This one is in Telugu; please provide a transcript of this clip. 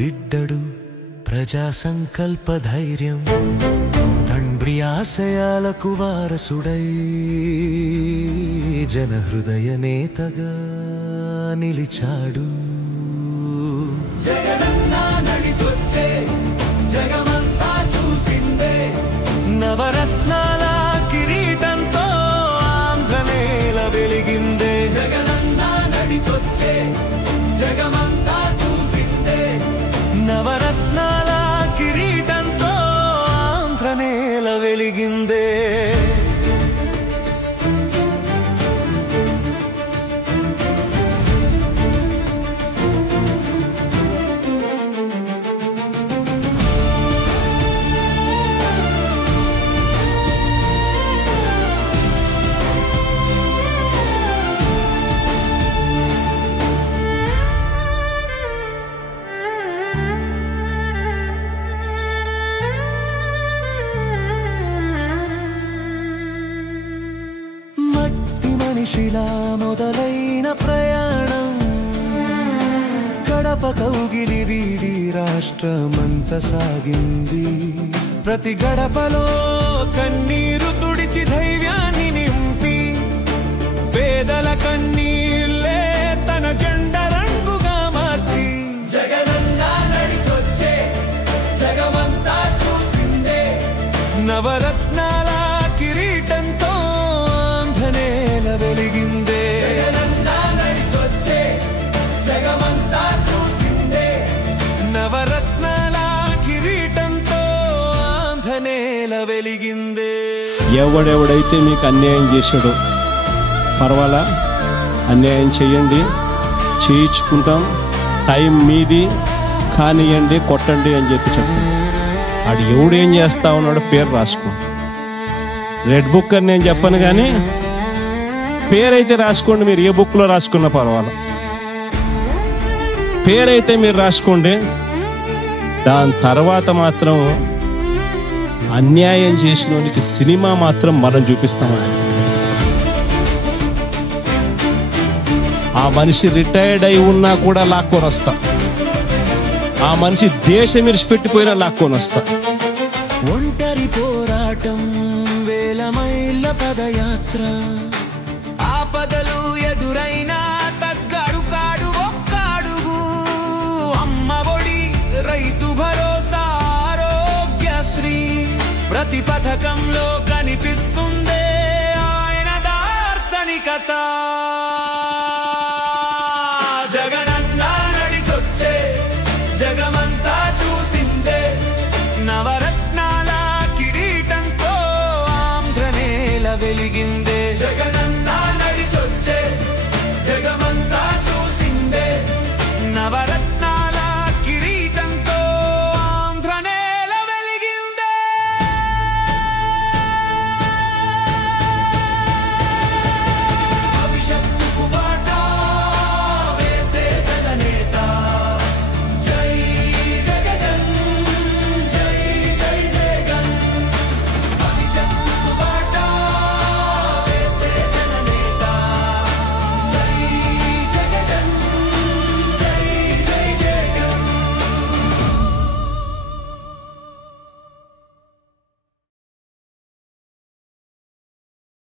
బిడ్డడు ప్రజా సంకల్ప ధైర్యం తండ్రి ఆశయాలకు వారసుడై జన హృదయ నేతగా నిలిచాడు. జగనన్న నడిచొచ్చే జగమంతా చూసిందే నవరత్నాల కిరీటంతో ఆంధ్రనేల వెలిగిందే. జగనన్న నడిచొచ్చే జగమంతా చూసిందే నవరత్నాల కిరీటంతో ఆంధ్రనేల వెలిగిందే. మనిషిలా మొదలైన ప్రయాణం కడప కౌగిలి వీడి రాష్ట్రమంత సాగింది. ప్రతి గడపలో కన్నీరు తుడిచి ధైర్యాన్ని నింపి పేదల కన్నీళ్ళే తన జెండా రంగుగా మార్చి జగనన్న నడిచొచ్చే జగమంతా చూసిందే నవరత్నాల కిరీటంతో ఆంధ్రనేల వెలిగిందే. జగనన్న నడిచొచ్చే జగమంతా చూసిందే నవరత్నాల కిరీటంతో ఆంధ్రనేల వెలిగిందే. ఎవడెవడైతే మీకు అన్యాయం చేశాడో పర్వాలా, అన్యాయం చేయండి, చేయించుకుంటాం, టైం మీది, కానియండి, కొట్టండి అని చెప్పి ఆడు ఎవడేం చేస్తా ఉన్నాడో పేరు రాసుకో. రెడ్ బుక్ అని నేను చెప్పను, కానీ పేరైతే రాసుకోండి. మీరు ఏ బుక్లో రాసుకున్నా పర్వాలా, పేరైతే మీరు రాసుకోండి. దాని తర్వాత మాత్రం అన్యాయం చేసినోనికి సినిమా మాత్రం మనం చూపిస్తామని. ఆ మనిషి రిటైర్డ్ అయి ఉన్నా కూడా లాక్కొని వస్తా. ఆ మనిషి దేశం విడిచిపెట్టిపోయినా లాక్కొని వస్తా. ఒంటరి పోరాటం, వేల మైళ్ళ పదయాత్ర, ఆపదలు ఎదురైనా తగ్గడు కాడు ఒక్కడుగు. అమ్మ ఒడి, రైతు భరోసా, ఆరోగ్యశ్రీ, ప్రతి పథకంలో కనిపిస్తుందే ఆయన దార్శనికత.